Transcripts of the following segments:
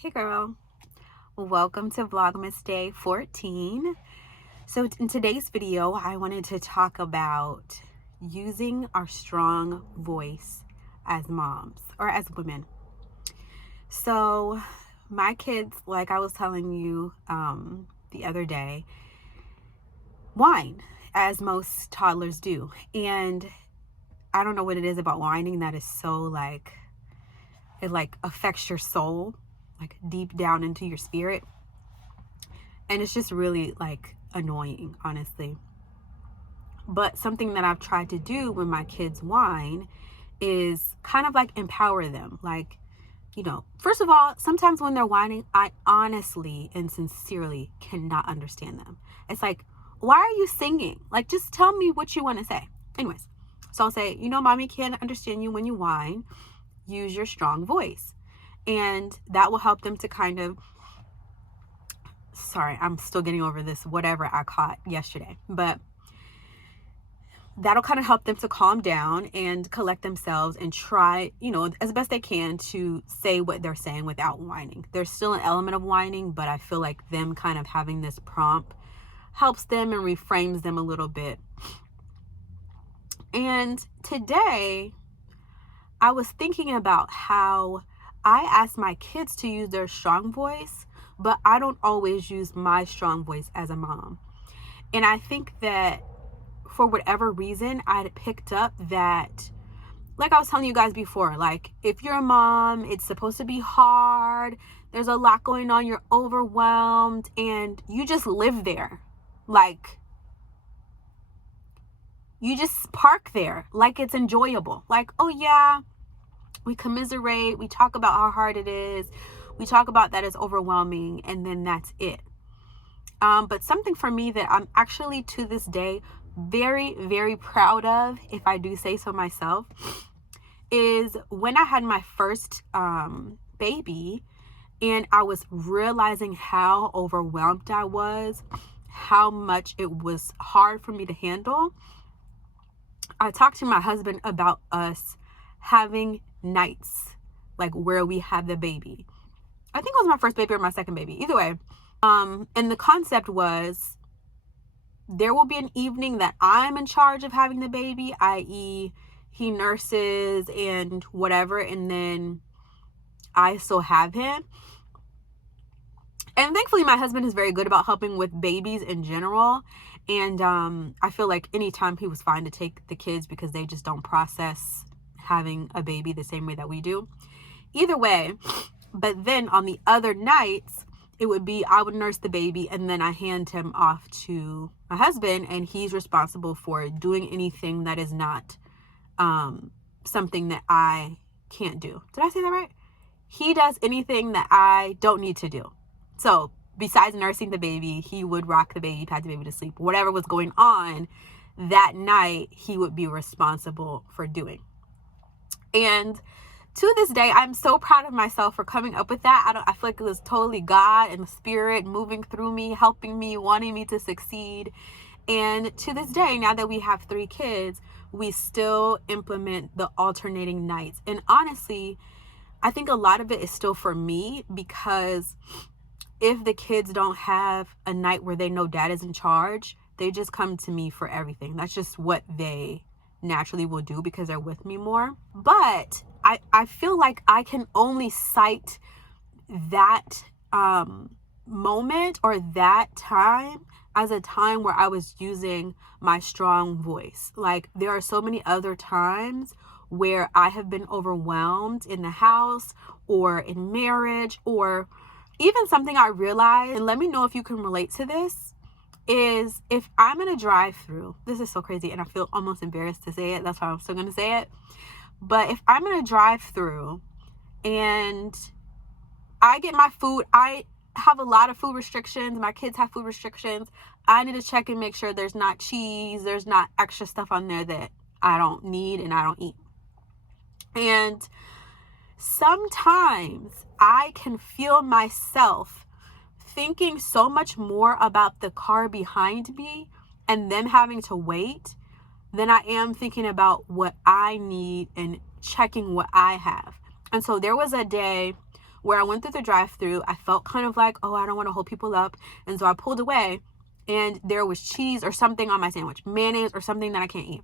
Hey girl, welcome to Vlogmas Day 14. So in today's video, I wanted to talk about using our strong voice as moms or as women. So my kids, like I was telling you the other day, whine as most toddlers do. And I don't know what it is about whining that is so it affects your soul, like deep down into your spirit. And it's just really annoying, honestly. But something that I've tried to do when my kids whine is kind of empower them. First of all, sometimes when they're whining, I honestly and sincerely cannot understand them. It's like, why are you singing? Just tell me what you want to say. Anyways, so I'll say, mommy can't understand you when you whine. Use your strong voice. And that will help them to kind of, sorry, I'm still getting over this, whatever I caught yesterday. But that'll kind of help them to calm down and collect themselves and try, as best they can to say what they're saying without whining. There's still an element of whining, but I feel like them kind of having this prompt helps them and reframes them a little bit. And today, I was thinking about how I ask my kids to use their strong voice, but I don't always use my strong voice as a mom. And I think that for whatever reason, I picked up that, like I was telling you guys before, if you're a mom, it's supposed to be hard. There's a lot going on. You're overwhelmed and you just live there. You just park there like it's enjoyable. Oh yeah, we commiserate. We talk about how hard it is. We talk about that it's overwhelming, and then that's it. But something for me that I'm actually to this day very, very proud of, if I do say so myself, is when I had my first baby and I was realizing how overwhelmed I was, how much it was hard for me to handle. I talked to my husband about us having nights where we had the baby. I think it was my first baby or my second baby. Either way. And the concept was there will be an evening that I'm in charge of having the baby, i.e. he nurses and whatever, and then I still have him. And thankfully my husband is very good about helping with babies in general. And I feel like anytime he was fine to take the kids because they just don't process having a baby the same way that we do. Either way, but then on the other nights, it would be I would nurse the baby and then I hand him off to my husband and he's responsible for doing anything that is not something that I can't do. Did I say that right? He does anything that I don't need to do. So besides nursing the baby, he would rock the baby, pat the baby to sleep. Whatever was going on that night, he would be responsible for doing. And to this day, I'm so proud of myself for coming up with that. I feel like it was totally God and the Spirit moving through me, helping me, wanting me to succeed. And to this day, now that we have 3 kids, we still implement the alternating nights. And honestly, I think a lot of it is still for me, because if the kids don't have a night where they know dad is in charge, they just come to me for everything. That's just what they naturally will do because they're with me more. But I feel like I can only cite that moment or that time as a time where I was using my strong voice. There are so many other times where I have been overwhelmed in the house or in marriage, or even something I realized, and let me know if you can relate to this, is if I'm in a drive-through, this is so crazy and I feel almost embarrassed to say it, that's why I'm still going to say it. But if I'm in a drive-through and I get my food, I have a lot of food restrictions, my kids have food restrictions, I need to check and make sure there's not cheese, there's not extra stuff on there that I don't need and I don't eat. And sometimes I can feel myself thinking so much more about the car behind me and them having to wait than I am thinking about what I need and checking what I have. And so there was a day where I went through the drive-thru. I felt kind of like, oh, I don't want to hold people up. And so I pulled away, and there was cheese or something on my sandwich, mayonnaise or something that I can't eat.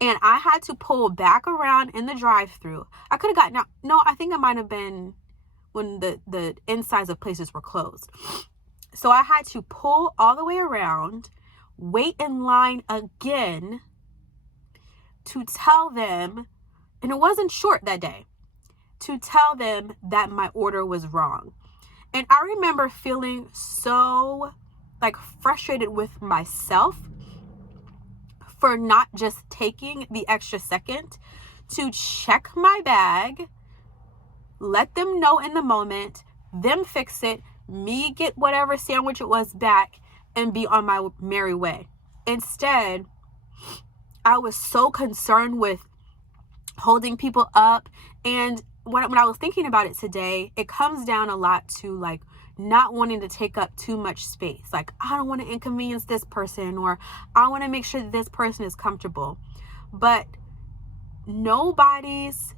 And I had to pull back around in the drive-thru. I could have gotten out. No, I think it might have been when the insides of places were closed. So I had to pull all the way around, wait in line again to tell them, and it wasn't short that day, to tell them that my order was wrong. And I remember feeling so like frustrated with myself for not just taking the extra second to check my bag, let them know in the moment, them fix it, me get whatever sandwich it was back, and be on my merry way. Instead, I was so concerned with holding people up. And when I was thinking about it today, it comes down a lot to like not wanting to take up too much space. Like, I don't want to inconvenience this person, or I want to make sure that this person is comfortable. But nobody's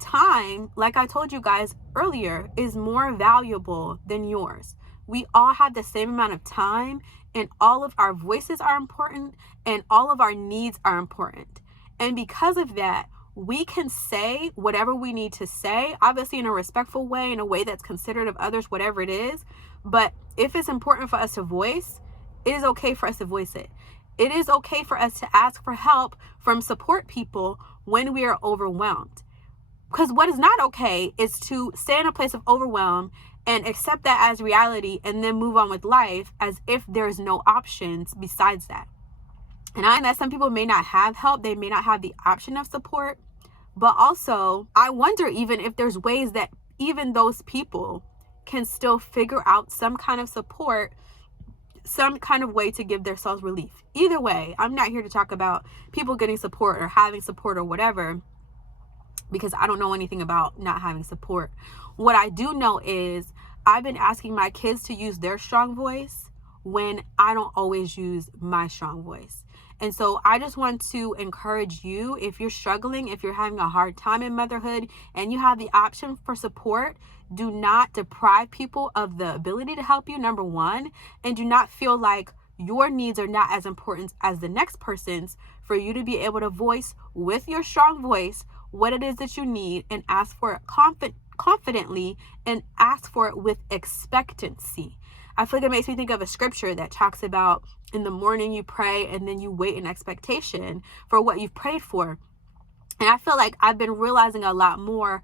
time, like I told you guys earlier, is more valuable than yours. We all have the same amount of time, and all of our voices are important, and all of our needs are important. And because of that, we can say whatever we need to say, obviously in a respectful way, in a way that's considerate of others, whatever it is. But if it's important for us to voice, it is okay for us to voice it. It is okay for us to ask for help from support people when we are overwhelmed. Because what is not okay is to stay in a place of overwhelm and accept that as reality and then move on with life as if there's no options besides that. And I know that some people may not have help, they may not have the option of support, but also I wonder even if there's ways that even those people can still figure out some kind of support, some kind of way to give themselves relief. Either way, I'm not here to talk about people getting support or having support or whatever, because I don't know anything about not having support. What I do know is I've been asking my kids to use their strong voice when I don't always use my strong voice. And so I just want to encourage you, if you're struggling, if you're having a hard time in motherhood and you have the option for support, do not deprive people of the ability to help you, number one, and do not feel like your needs are not as important as the next person's, for you to be able to voice with your strong voice what it is that you need and ask for it confidently and ask for it with expectancy. I feel like it makes me think of a scripture that talks about in the morning you pray and then you wait in expectation for what you've prayed for. And I feel like I've been realizing a lot more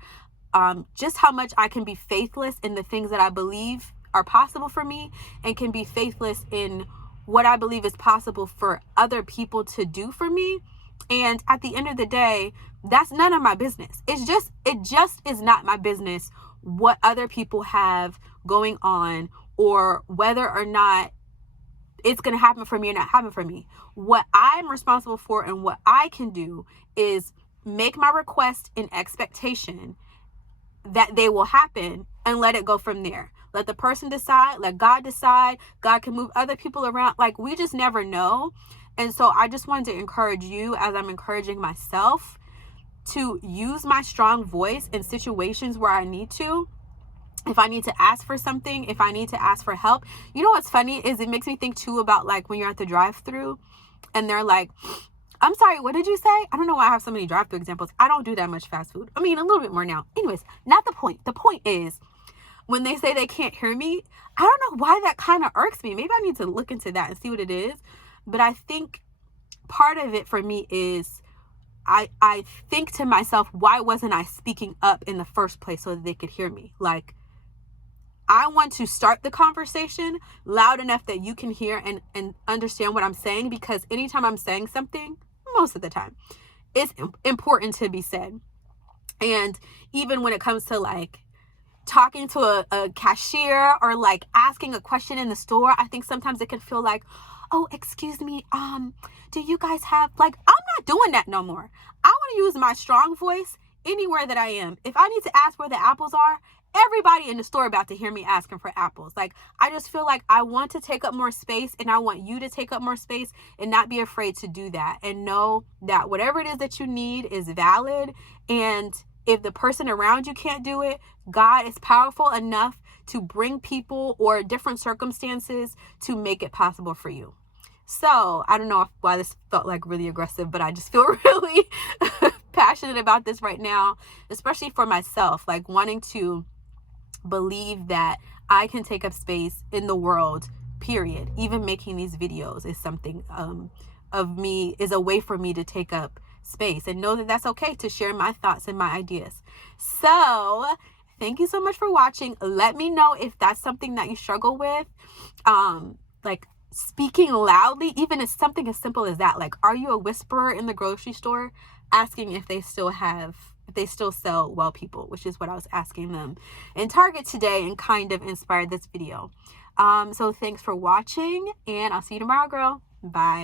just how much I can be faithless in the things that I believe are possible for me, and can be faithless in what I believe is possible for other people to do for me. And at the end of the day, that's none of my business. It just is not my business what other people have going on, or whether or not it's going to happen for me or not happen for me. What I'm responsible for and what I can do is make my request in expectation that they will happen, and let it go from there. Let the person decide, let God decide. God can move other people around. Like, we just never know. And so I just wanted to encourage you, as I'm encouraging myself, to use my strong voice in situations where I need to. If I need to ask for something, if I need to ask for help. You know what's funny is it makes me think too about like when you're at the drive-thru and they're like, I'm sorry, what did you say? I don't know why I have so many drive-thru examples. I don't do that much fast food. I mean, a little bit more now. Anyways, not the point. The point is, when they say they can't hear me, I don't know why that kind of irks me. Maybe I need to look into that and see what it is. But I think part of it for me is I think to myself, why wasn't I speaking up in the first place so that they could hear me? Like, I want to start the conversation loud enough that you can hear and understand what I'm saying, because anytime I'm saying something, most of the time, it's important to be said. And even when it comes to like talking to a cashier or like asking a question in the store, I think sometimes it can feel like, oh, excuse me, do you guys have, like, I'm not doing that no more. I want to use my strong voice anywhere that I am. If I need to ask where the apples are, everybody in the store about to hear me asking for apples. Like, I just feel like I want to take up more space, and I want you to take up more space and not be afraid to do that, and know that whatever it is that you need is valid, and If the person around you can't do it, God is powerful enough to bring people or different circumstances to make it possible for you. So I don't know why this felt like really aggressive, but I just feel really passionate about this right now, especially for myself, like wanting to believe that I can take up space in the world, period. Even making these videos is something is a way for me to take up space, and know that that's okay to share my thoughts and my ideas. So thank you so much for watching. Let me know if that's something that you struggle with. Like speaking loudly, even as something as simple as that. Like, are you a whisperer in the grocery store, asking if they still sell Well People, which is what I was asking them in Target today, and kind of inspired this video. So thanks for watching, and I'll see you tomorrow, girl. Bye.